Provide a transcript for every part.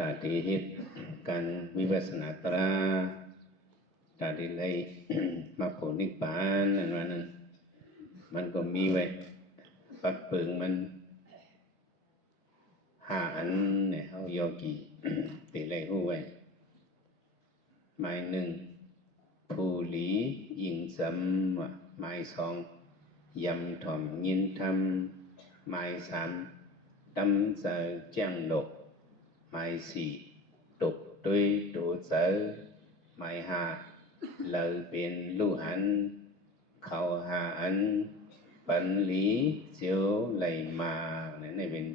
ตาดีเฮ็ดการวิปัสสนาตราตาดีเลยมรรคผลนิพพานนั่นว่านั้นมันก็มีไว้ปักเปิงมัน5 อันเนี่ยเฮาโยกีติเลยฮู้ไว้หมาย1ผู้หลียิงสำหมาย2ยำถ่อมยินธรรมหมาย3đâm giờ trang nộp mai xì tục tuy đủ sở mai hà lời biện lưu hành khẩu hà anh bản lý chiếu lầy mà nàyเป็น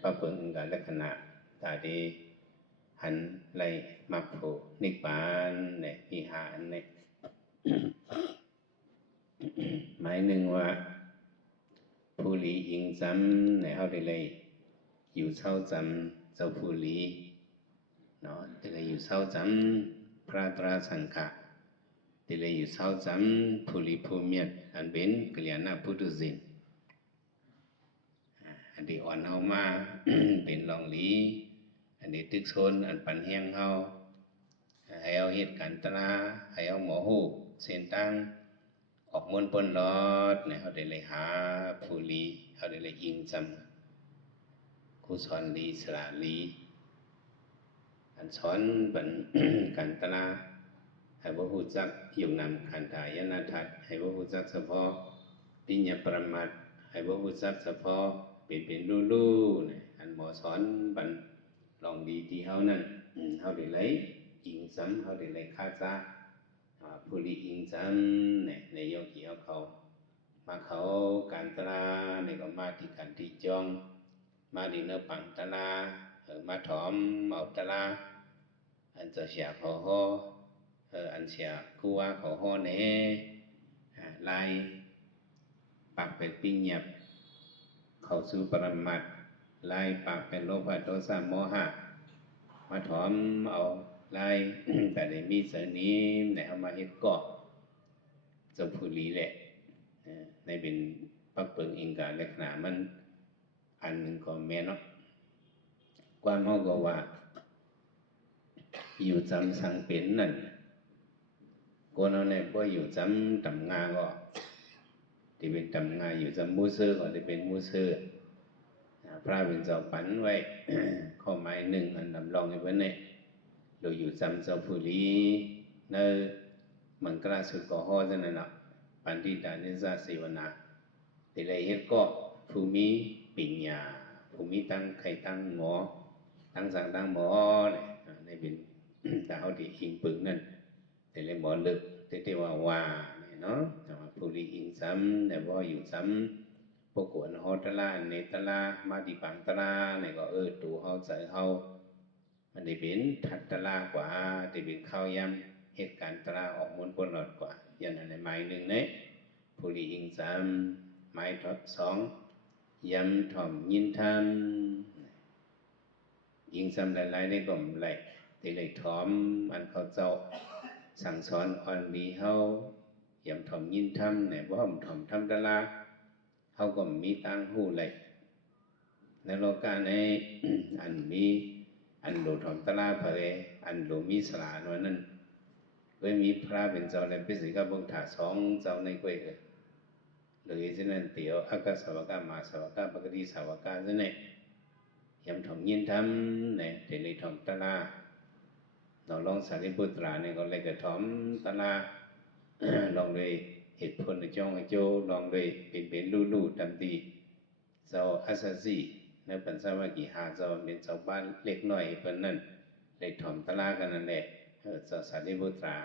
พระพุทธกับลักษณะตาดีหันไล่มรรคผลนิพพานเนี่ยมีหาอันเนี่ยหมายหนึ่งว่าผู้หลีอิงจำในเฮาได้เลยอยู่เช่าจำเจ้าผู้หลีเนาะได้เลยอยู่เช่าจำพระตราสังฆะได้เลยอยู่เช่าจำผู้หลีผู้เมียดอันเป็นกัลยาณพุทธศิลป์อันที่อ่อนเฮามา เป็นรองหลีอันนี้ตึกโซนอันปันแห้งเฮาให้เอาเหตุการณ์ตราให้เอาหมอฮู้เส้นทางออกมนต์ปนรอดเนี่ยเขาได้เลยหาผู้ลีเขาได้เลยยิงจำครูสอนลีสระลีอันสอนเป็น กันตนาให้บ่ฮู้จักอยู่นำขันธายนาทัศน์ให้บ่ฮู้จักเฉพาะปิญญาปรมัตถ์ให้บ่ฮู้จักเฉพาะเป็นรู้ๆเนี่ยอันหมอสอนบันลองดีที่เฮานั่นเฮาได้เลยยิงจำเฮาได้เลยคาจาผู้ลีอิงจำเนี่ยในโยกีเอาเขามาเขาการตราเนี่ยก็มาที่กันที่จองมาดีเนื้อปังตรามาถอมเอาตราอันจะเสียขอฮออันเสียคู่ว่าขอฮอเน่ลายปากเป็นปิ้งเงียบเข้าสู่ปรมัตถ์ลายปากเป็นโลภะโทสะโมหะมาถอมเอาลาย แต่ได้มีเสนี้ในเอามาเฮ็ดก็จะผู้ลีแหละในเป็นปักเปิงอิงกาลักษณะมันอันหนึ่งก็แม่เนาะความเฮาก็ว่าอยู่จำสังเป็นนั่นคนเอาเนี่ยบ่อยู่จำตำงาก็ที่เป็นตำงาอยู่จำมูซื่อก็ที่เป็นมูซื่อพระเป็นเจ้าปันไว้ ข้อหมายหนึ่งอันดำลองให้เพิ่นเนี่ยโดยอยู่จำเจ้าผู้ลีเนอมังกราสุกอฮอจังนั้นน่ะปันติตานิสาเสวนาที่เลยเฮ็ดก็ผู้มีปัญญาผู้มีตั้งใครตั้งหมอตั้งสั่งตั้งหมอเนี่ยในเป็น แต่เฮาที่อิงปึงนั่นแต่เลยหมอลึกแต่ว่าเนี่ยเนาะแต่ว่าผู้ลีอิงซ้ำแต่ว่าอยู่ซ้ำพวกกวนฮอตลาเนตลามาดิปังตลาเนี่ยก็ตูเฮาใจเฮามันได้เป็นทัดตลากว่าได้เป็นข้าวยำเหตุการณ์ตลาออกมนต์ปนหลอดกว่าอย่างนั้นในหมายหนึ่งเนี่ยผู้ลีอิงซ้ำหมายทด2ยำถ่อมยินทำยิงซ้ำหลายๆได้ก็ไหลที่เลยถอมอันเขาเจ้าสั่งสอนอ่อนดีเฮาย่ำถ่อมยินทำเนี่ยบ่ถ่อมทำตลาเฮาก็มีตังหู้เลยในโลกาใน อันมีอันหลุดถ่อมตลาเพลอันหลุมีสลาโน่นนั่นก็มีพระเป็นเจ้าในพิสิกาบงถา2เจ้าในกวยหรือฉะนั้นเตียวอากาสาวกามาสาวกาปกติสาวกาซะเนี่ยย่ำถ่อมยินทำเนี่ยที่เลยถ่อมตลาเราลองสารีบุตราเนี่ยก็เลยกระถอมตลา ลองเลยเหตุผลในจ้องให้โจลองเลยเป็นลู่ๆดำดีเจ้าอาซาซีในปัญสาวกิหาเจ้าเป็นเจ้าบ้านเล็กน้อยเพิ่นนั่นเลยถอมตลากันนั่นแหละเจ้าสารีบุตรา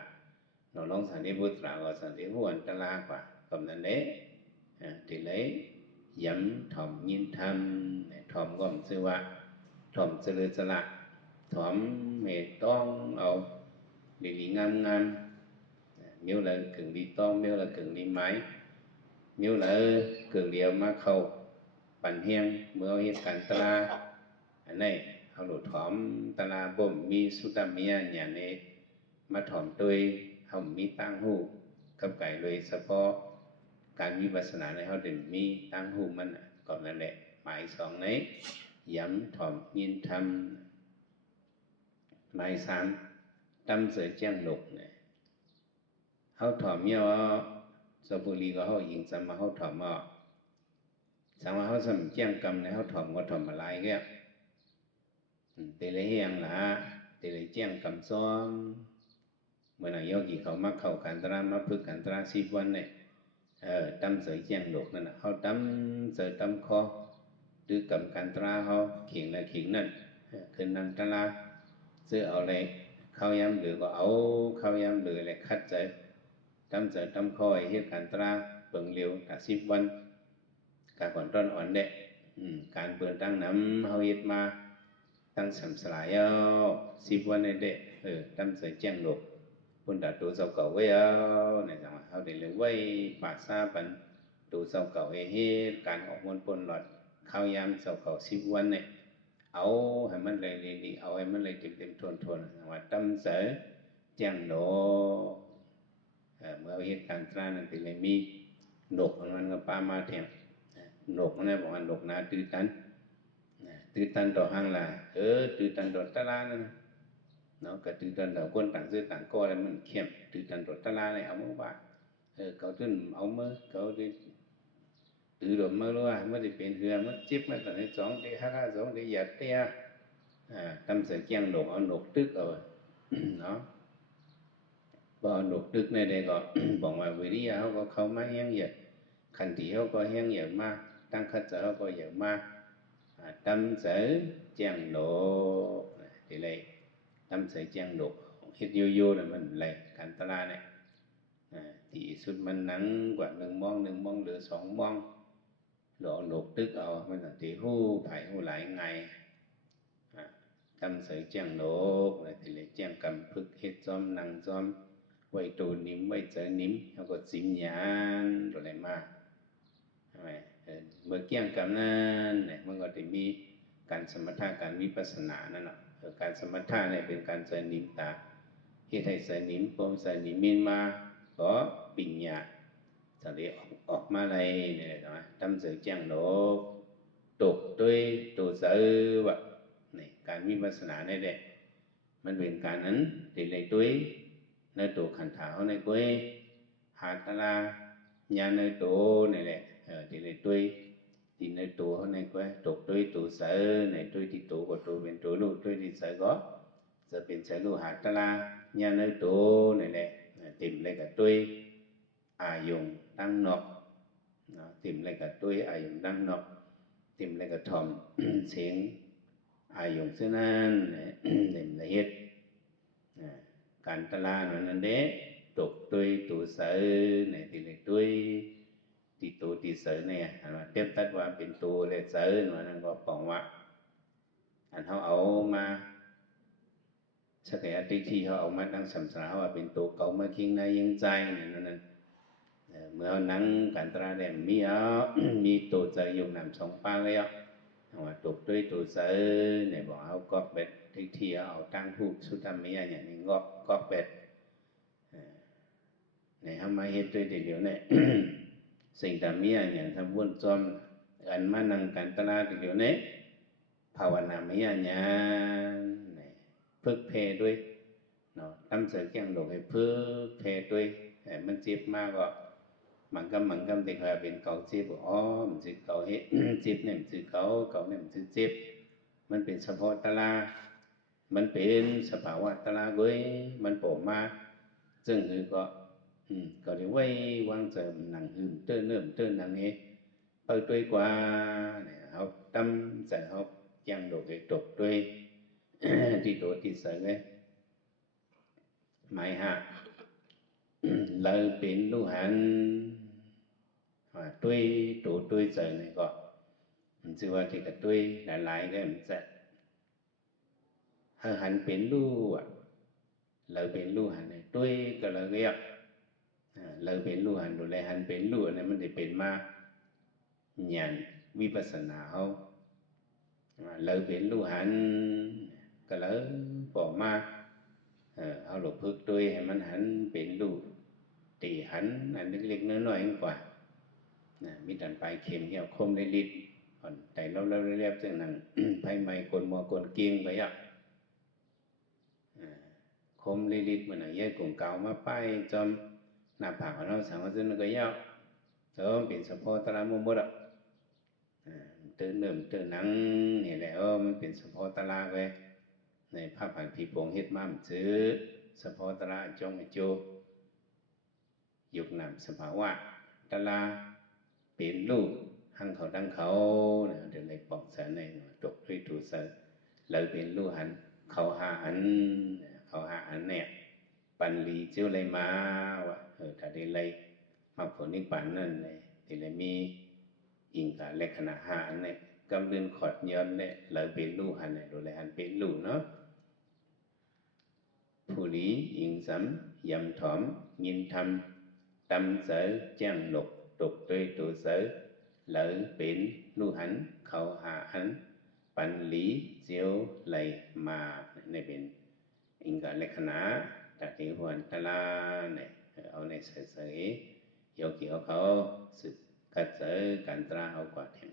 เราลองสารีบุตราก็สันติหวนตลากว่ากับนั่นแหละที่เลยย้ำถอมยินทำถอมก็มชื่อว่าถอมเจริญสละถอมเหตุต้องเอาดีๆงามๆmiếu là cường đi to miếu là cường đi máy miếu là cường đi mà khâu bản hieng mưa hiết cản tala anh này họ đổ thóm tala bom mi sutamia nhà này mà thóm tôi hồng mi tăng huกับไก่เลยเฉพาะการวิปัสสนาในเขาเด่นมีตั้งหูมันก่อนนั่นแหละหมาย2นี้ย้ำถ่อมยินท หมายสามตั้มเสือแจ้งหลกเนี่ยเขาถอมเนี่ยว่าสบุรีก็เขายิงสมาเขาถอมว่าสังว่าเขาสมแจ้งกรรมในเขาถอมก็ถอมอะไรแก่ตีเลยเฮียงละตีเลยแจ้งกรรมซ้อมเมื่อไหร่โยกีเขามาเข้ากันตรามาพึกกันตรา10 วันเนี่ยตั้มเสือแจ้งหลกนั่นนะเขาตั้มเสือตั้มคอดื้อกรรมกันตราเขาเขียงละเขียงนั่นขึ้นนั่งตราซื้อเอาเลยเข้ายำหรือก็เอาเข้ายำหรือเลยคัดใจตั้มเสือตั้มคอยเหตุการตราเปิงเร็วแต่10 วันการก่อนต้นอ่อนเดะการเปิดตั้งน้ำเฮาเฮ็ดมาตั้งสำสลายเอา10 วันเดะตั้มเสือแจ้งหลกปุ่นดัดตัวเจ้าเก่าไว้เอาในจังหวะเขาได้เลยไว้ป่าซาปันตัวเจ้าเก่าเฮ็ดการออกมนปนหลอดข้าวยามเจ้าเก่า10 วันเนี่ยเอาให้มันเลยดีเอาให้มันเลยเต็มทนจังหวะตั้มเสือแจ้งหลกเมื่อเหตุการณ์ตรานั้นติเลยมีหนกมันก็ป้ามาแถมหนกนั่นบอกว่าหนกนาตื้อตันตื้อตันต่อห้างละตื้อตันต่อตะลานั่นนะเนาะก็ตื้อตันต่อคนต่างซื้อต่างก็อะไรมันเข้มตื้อตันต่อตะลาเนี่ยเอามือบ้าเขาขึ้นเอามือเขาได้ตื้อดมมือรู้ว่าไม่ได้เป็นเหือมันจิบมันตอนนี้สองเดียห้าสองเดียหยัดเดียทำเสียงแจ้งหนกเอาหนกตึกเอาเนาะพอหนกตึกในใดก็บอกว่าวิริยะเขาก็เข้ามาแห้งเหยียดขันติเขาก็แห้งเหยียดมากตั้งคัดเจเขาก็เหยียดมากtâm sở chàng độ thì lại tâm sở chàng độ hết vô vô là mình lại cảnh ta la này thì suốt mình nắng quả nâng mong lửa sóng mong lộ nộp tức ao mình là thì hú phải hú lại ngày tâm sở chàng độ thì lại chàng cầm phức hết xóm năng xóm quay tù nín quay trở nín nó có xím nhãn rồi lại mà เมื่อเกี่ยงกับนั้นเนี่ยมันก็จะมีการสมถะการวิปัสสนานั่นแหละการสมถะเนี่ยเป็นการเสนิมตาที่ให้เสนิมปมเสนิมินมาก็ปิญญาจะได้ออกมาอะไรเนี่ยนะทำเสแจ้งโลกตกด้วยตัวเสือแบบนี่การวิปัสสนาเนี่ยแหละมันเป็นการนั้นติเลยด้วยในตัวขันธ์เขาในกุ้ยหาตลาญาในตัวนี่แหละthì này tôi thì nơi tù hôm nay quay tục tôi tù sở này tôi thì tù của tù bên tù lu tôi thì sở có giờ bên sở lu hạt ta la nhà nơi tù này này tìm lại cả tôi dùng đăng nọc tìm lại cả tôi dùng đăng nọc tìm lại cả thòm xiềng dùng xưa nan tìm lại hết cản ta la nó nên đế tục tôi tù sở này thì này tôiที่ตัวที่เสือเนี่ยเทียบตัดว่าเป็นตัวเลยเสือนั่นก็บอกว่าอันเขาเอามาสักอย่างที่เขาเอามาตั้งสำสาว่าเป็นตัวเก่ามาคิงในยังใจนั่นเมื่อนั่งกันตราเดมมีมีตัวเสืออยู่นำสองปางเลยว่าตัวด้วยตัวเสือเนี่ยบอกเอากอกเบ็ดที่เอาตั้งหูสุดทำมีอะไรอย่างนี้งอกกอกเบ็ดเนี่ยทำมาเฮ็ดด้วยเดียวเนี่ยสิ่งที่มีอย่างทำวุ่นจอมอันมานั่งกันตลาดเดี๋ยวนี้ภาวนาไม่อย่างพึกเพด้วยเนาะทำเสกยังหลงให้พึกเพด้วยมันเจ็บมากก็มันก็ติดว่าเป็นเก่าเจ็บมันสิเก่าเฮ็ดเจ็บเนี่ยมันสิเก่าเนี่ยมันสิเจ็บมันเป็นเฉพาะตลามันเป็นสภาวะตลาเว้ยมันโผล่มาซึ่งคือก็เดี๋ยวไว้วางเสริมหนังหืมเต้อเนิ่มเต้อหนังเฮเปิดด้วยกว่าเนี่ยเขาตั้มใส่เขายังโดดตกด้วยที่ตัวที่ใส่ไว้หมายฮะเราเป็นลูกหันด้วยตัวด้วยใส่เนี่ยก็มันชื่อว่าที่กับด้วยหลายๆก็มันจะหันเป็นลูกเราเป็นลูกหันเนี่ยด้วยก็เราเรียกเราเป็นลูกหันดูแลหันเป็นลูกเนี่ยมันจะเป็นมาญาณวิปัสสนาเขาเราเป็นลูกหันก็เราบอกมาเอาหลบพึกด้วยให้มันหันเป็นลูกตีหันอันเล็กๆน้อยๆกว่ามีดันปลายเข็มเหี่ยวคมลิลิตอ่อนแต่เราเรียบๆซึ่งนั่งไพ่ไม้กลมัวกลเกียงไป คมลิลิตมันเยอะกลุ่มเก่ามาป้ายจอมหน้าผากของเราสังว่าซึ่งก็ยาวจอมเป็นสปอตระมุมดอ่ะตื่นเริ่มตื่นนังนี่แหละมันเป็นสปอตระเว้ยในภาพผ่านผีโป่งเฮ็ดมั่มซื้อสปอตระจงไอโจยุคนำสภาวะตระเป็นลูกหังเขาดังเขาเนี่ยเดี๋ยวเลยปองเสนในตกด้วยถูเสเลยเป็นลูกหันเขาหาอันเขาหาอันเนี่ยปันลีเจ้าเลยมาว่าถ้าได้เลยมาผลนิพพานนั่นเลยที่เลยมีอิงกับเลขขณะหาอันเนี่ยกำลืนขอดย้อนเนี่ยเลยเป็นลูกหันเนี่ยดูเลยหันเป็นลูกเนาะผู้หลีอิงสำยำถอมยินทำtâm sở trang lục tục tuy trụ sở lợi biển lưu hãnh khẩu hạ hãnhปันหลีเจียวไหลมาในเป็นอิงกับเลขนาตัดที่หวนตลาเนี่ยเอาในเสยๆโยกิเอาเขาสึกกัดเสยกันตราเอากว่าแทง